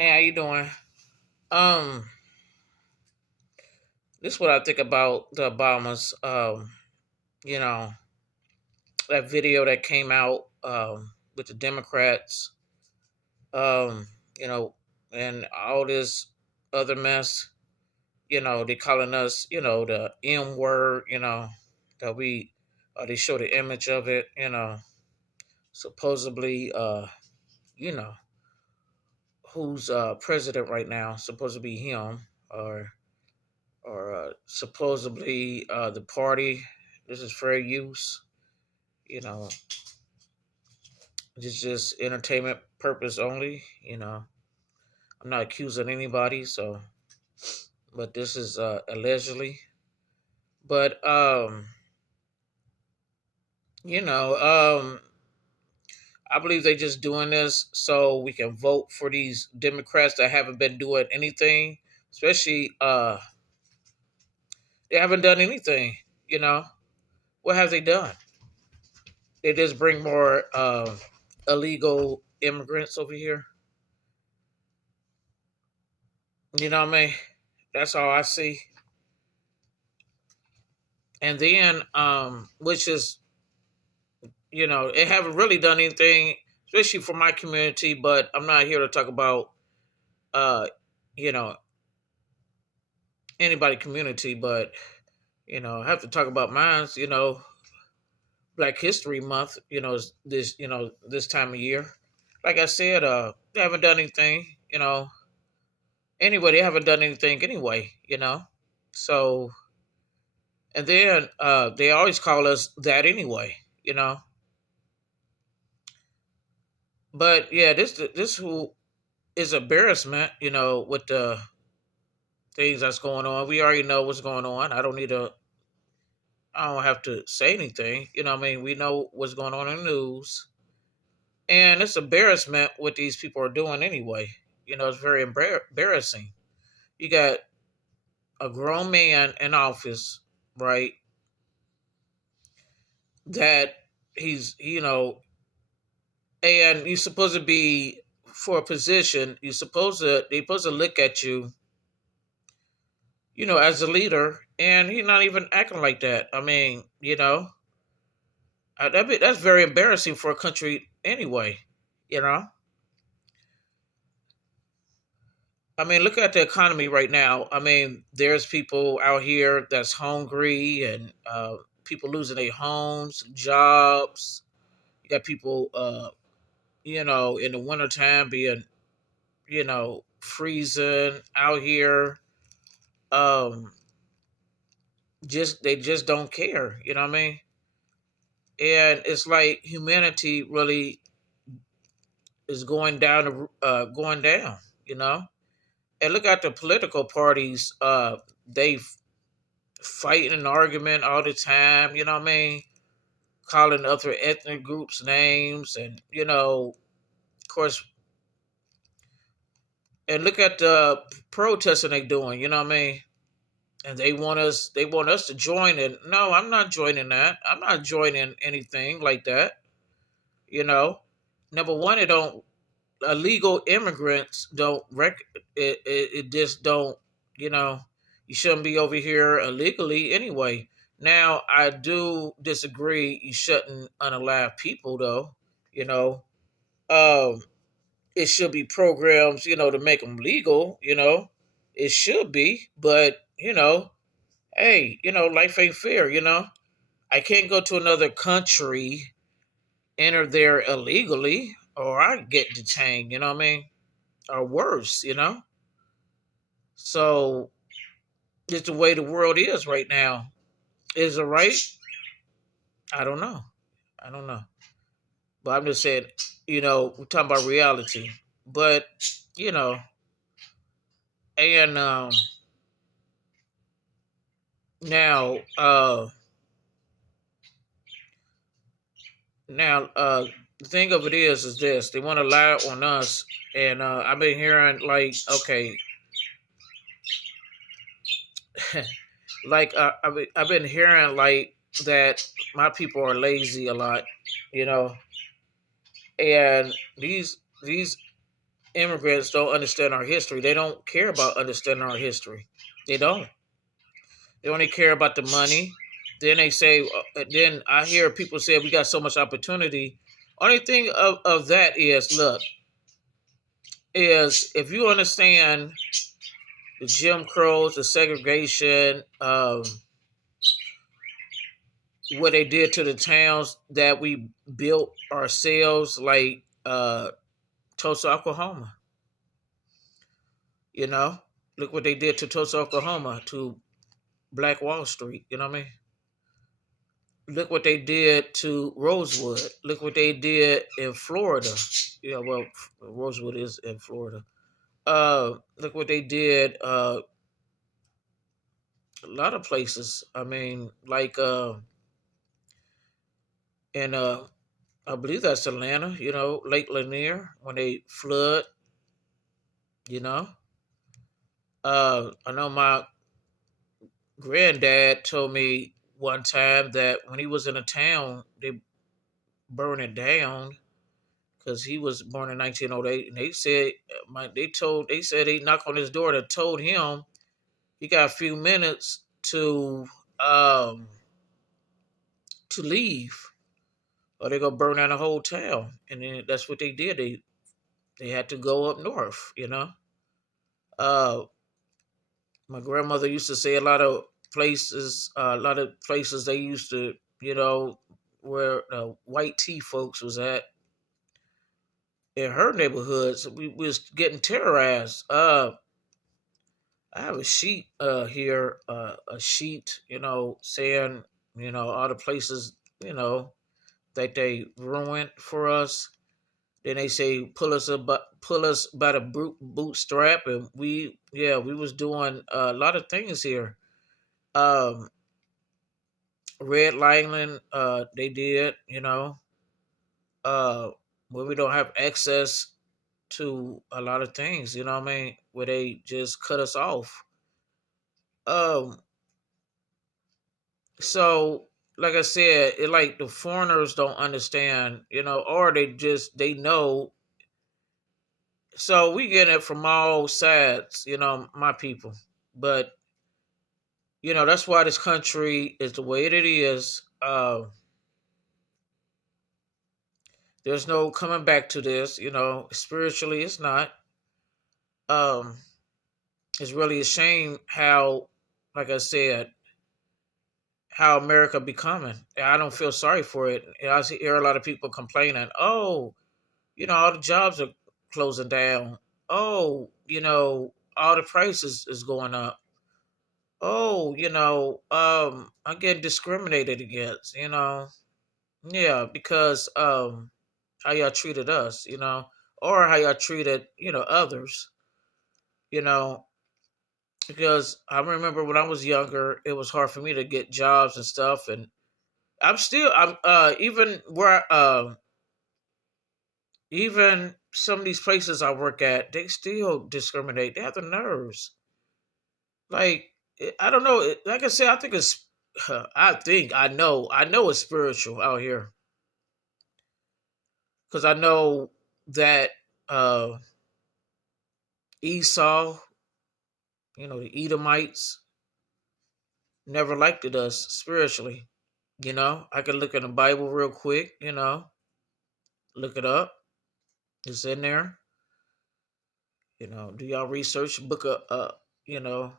Hey, how you doing? Um, this is what I think about the Obamas. You know, that video that came out with the Democrats. Um, you know, and all this other mess. They calling us, the M word. That they show the image of it. Supposedly, you know, who's president right now? Supposed to be him, or supposedly the party. This is fair use. You know, it's just entertainment purpose only. I'm not accusing anybody, so but this is allegedly. But you know, I believe they just doing this so we can vote for these Democrats that haven't been doing anything, especially they haven't done anything. You know, what have they done? They just bring more illegal immigrants over here. You know what I mean? That's all I see. And then, which is, they haven't really done anything, especially for my community. But I'm not here to talk about, uh, you know, anybody community. But I have to talk about mine. Black History Month. Is this this time of year. Like I said, they haven't done anything. Anyway, they haven't done anything anyway. So and then they always call us that anyway. You know, but yeah, this who is embarrassment. With the things that's going on. We already know what's going on. I don't need to. I don't have to say anything. What I mean, we know what's going on in the news, and it's embarrassment what these people are doing anyway. It's very embarrassing. You got a grown man in office, right? That he's and you're supposed to be for a position. They're supposed to look at you, as a leader, and he's not even acting like that. I mean, that's very embarrassing for a country anyway. You know, I mean, look at the economy right now. I mean, there's people out here that's hungry, and people losing their homes, jobs. You got people, in the wintertime being, freezing out here. Um, they just don't care. You know what I mean? And it's like humanity really is going down. You know, and look at the political parties. They fighting an argument all the time. You know what I mean? Calling other ethnic groups names, and of course, and look at the protesting they doing. You know what I mean? And they want us to join it. No, I'm not joining that. I'm not joining anything like that. You know, Number one, it don't illegal immigrants don't it just don't you know you shouldn't be over here illegally anyway. Now I do disagree you shouldn't unalive people though. You know, um, it should be programs to make them legal. It should be, but hey, life ain't fair. I can't go to another country, enter there illegally, or I get detained. You know what I mean? Or worse. So it's the way the world is right now. Is it right? I don't know. I don't know. But I'm just saying, we're talking about reality. But, you know, and now, the thing of it is this: they want to lie on us, and I've been hearing like, okay, like I've been hearing like that my people are lazy a lot, you know, and these immigrants don't understand our history. They don't care about understanding our history. They don't. They only care about the money. Then they say, then I hear people say we got so much opportunity. Only thing of that is, look, is if you understand the Jim Crows, the segregation, what they did to the towns that we built ourselves, like Tulsa, Oklahoma. You know, look what they did to Tulsa, Oklahoma, to Black Wall Street. You know what I mean? Look what they did to Rosewood. Look what they did in Florida. Yeah, well, Rosewood is in Florida. Look what they did. A lot of places. I mean, like in I believe that's Atlanta. You know, Lake Lanier when they flood. You know, I know my granddad told me one time that when he was in a town, they burned it down because he was born in 1908, and they said they said they knocked on his door and told him he got a few minutes um to leave, or they're gonna burn down the whole town. And then that's what they did. They had to go up north. You know, uh, my grandmother used to say a lot of places they used to, you know, where white tea folks was at in her neighborhoods. We was getting terrorized. I have a sheet here, a sheet, you know, saying, you know, all the places, you know, that they ruined for us. Then they say pull us by the bootstrap, and we was doing a lot of things here. Um, Red lining, they did, you know, uh, where we don't have access to a lot of things, you know what I mean? Where they just cut us off. Um, so like I said, it like the foreigners don't understand, you know, or they know. So we get it from all sides, you know, my people. But you know, that's why this country is the way it is. There's no coming back to this, you know. Spiritually, it's not. Um, it's really a shame how, like I said, how America becoming. I don't feel sorry for it. I hear a lot of people complaining, oh, you know, all the jobs are closing down. Oh, you know, all the prices is going up. Oh, you know, I'm getting discriminated against, you know. Yeah, because how y'all treated us, you know, or how y'all treated, you know, others, you know, because I remember when I was younger, it was hard for me to get jobs and stuff, and I'm even where even some of these places I work at, they still discriminate. They have the nerves. Like I don't know. Like I said, I think it's. I know it's spiritual out here because I know that uh, Esau, you know, the Edomites, never liked it us spiritually. You know, I can look in the Bible real quick. You know, look it up. It's in there. You know, do y'all research book of you know,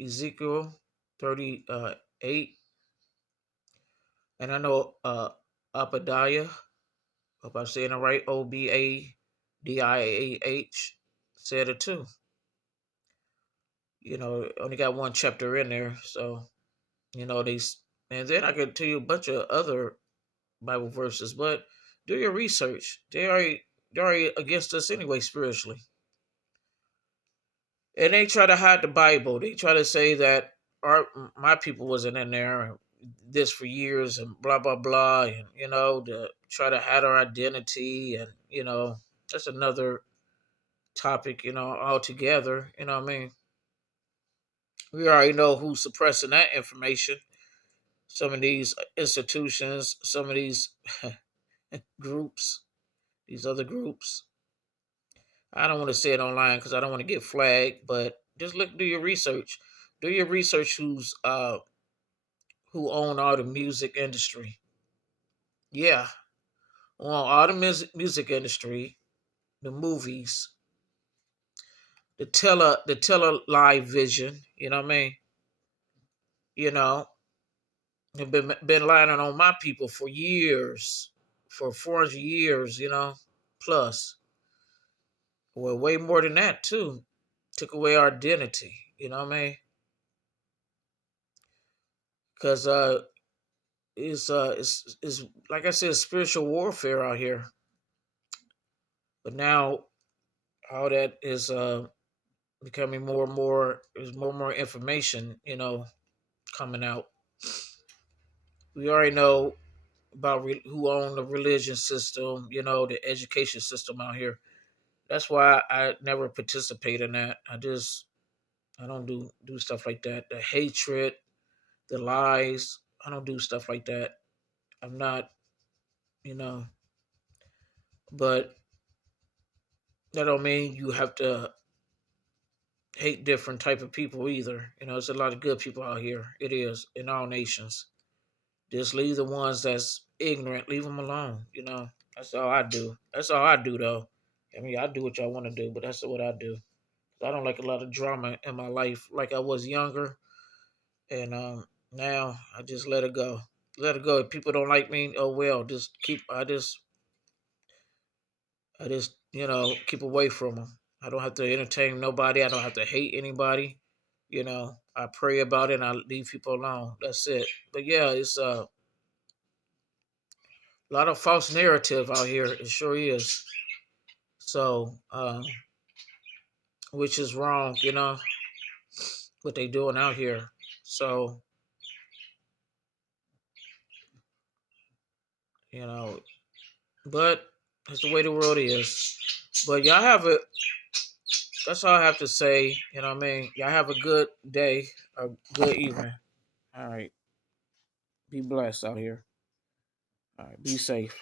Ezekiel 38, and I know Obadiah. Hope I'm saying it right. Obadiah said it too. You know, only got one chapter in there, so you know these. And then I could tell you a bunch of other Bible verses, but do your research. They're already against us anyway spiritually, and they try to hide the Bible. They try to say that our my people wasn't in there and this for years and blah blah blah, and you know to try to hide our identity, and you know that's another topic, you know, altogether. You know what I mean? We already know who's suppressing that information. Some of these institutions, some of these groups, these other groups. I don't want to say it online because I don't want to get flagged, but just look, do your research. Do your research who own all the music industry. Yeah, on all the music industry, the movies, the tele live vision. You know what I mean? You know, have been lying on my people for years, for 400 years. Plus, well, way more than that too. Took away our identity. You know what I mean? Because it's like I said, spiritual warfare out here. But now all that is becoming more and more. There's more and more information, coming out. We already know about who own the religion system, the education system out here. That's why I never participate in that. I don't do stuff like that. The hatred, the lies. I don't do stuff like that. I'm not, you know, but that don't mean you have to hate different type of people either. There's a lot of good people out here. It is in all nations. Just leave the ones that's ignorant. Leave them alone. That's all I do. That's all I do though. I mean, I do what y'all want to do, but that's what I do. I don't like a lot of drama in my life like I was younger, and now I just let it go. Let it go. If people don't like me, oh well. Just keep. I just keep away from them. I don't have to entertain nobody. I don't have to hate anybody. I pray about it and I leave people alone. That's it. But yeah, it's a lot of false narrative out here. It sure is. So, which is wrong, what they doing out here. So, you know, but that's the way the world is. But y'all have a. That's all I have to say. You know what I mean? Y'all have a good day, a good evening. All right. Be blessed out here. All right. Be safe.